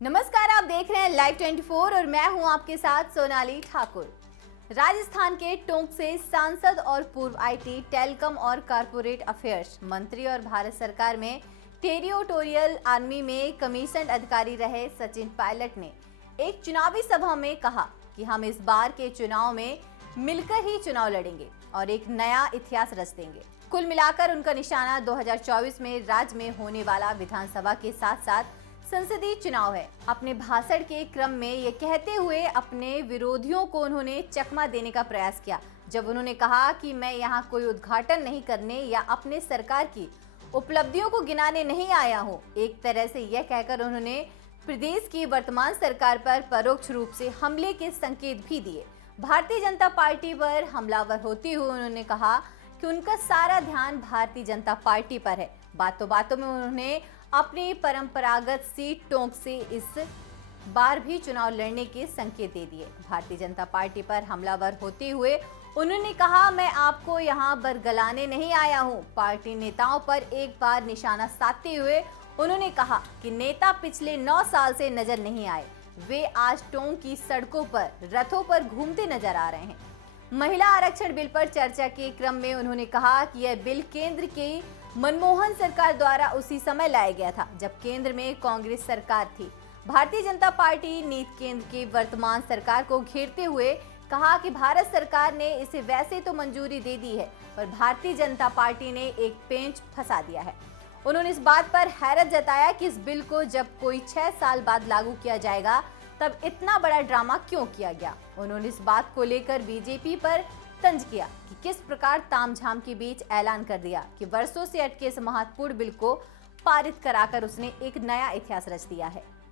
नमस्कार, आप देख रहे हैं लाइव 24 और मैं हूं आपके साथ सोनाली ठाकुर। राजस्थान के टोंक से सांसद और पूर्व आईटी, टेलीकॉम और कॉर्पोरेट अफेयर्स मंत्री और भारत सरकार में टेरिटोरियल आर्मी में कमीशन अधिकारी रहे सचिन पायलट ने एक चुनावी सभा में कहा कि हम इस बार के चुनाव में मिलकर ही चुनाव लड़ेंगे और एक नया इतिहास रच देंगे। कुल मिलाकर उनका निशाना 2024 में राज्य में होने वाला विधानसभा के साथ साथ संसदीय चुनाव है। अपने भाषण के क्रम में ये कहते हुए अपने विरोधियों को उन्होंने चकमा देने का प्रयास किया, जब उन्होंने कहा कि मैं यहाँ कोई उद्घाटन नहीं करने या अपने सरकार की उपलब्धियों को गिनाने नहीं आया हूँ। एक तरह से यह कहकर उन्होंने प्रदेश की वर्तमान सरकार पर परोक्ष रूप से हमले के संकेत भी दिए। भारतीय जनता पार्टी पर हमलावर होते हुए उन्होंने कहा कि उनका सारा ध्यान भारतीय जनता पार्टी पर है। बातों बातों में उन्होंने अपनी परंपरागत सीट टोंक से इस बार भी चुनाव लड़ने के संकेत दे दिए। भारतीय जनता पार्टी पर हमलावर होते हुए उन्होंने कहा, मैं आपको यहां बरगलाने नहीं आया हूं। पार्टी नेताओं पर एक बार निशाना साधते हुए उन्होंने कहा कि नेता पिछले 9 साल से नजर नहीं आए, वे आज टोंक की सड़कों पर रथों पर घूमते नजर आ रहे हैं। महिला आरक्षण बिल पर चर्चा के क्रम में उन्होंने कहा कि यह बिल केंद्र की मनमोहन सरकार द्वारा उसी समय लाया गया था जब केंद्र में कांग्रेस सरकार थी। भारतीय जनता पार्टी नीति केंद्र की वर्तमान सरकार को घेरते हुए कहा कि भारत सरकार ने इसे वैसे तो मंजूरी दे दी है, पर भारतीय जनता पार्टी ने एक पेंच फंसा दिया है। उन्होंने इस बात पर हैरत जताया कि इस बिल को जब कोई 6 साल बाद लागू किया जाएगा तब इतना बड़ा ड्रामा क्यों किया गया। उन्होंने इस बात को लेकर बीजेपी पर तंज किया कि किस प्रकार तामझाम के बीच ऐलान कर दिया कि वर्षों से अटके इस महत्वपूर्ण बिल को पारित कराकर उसने एक नया इतिहास रच दिया है।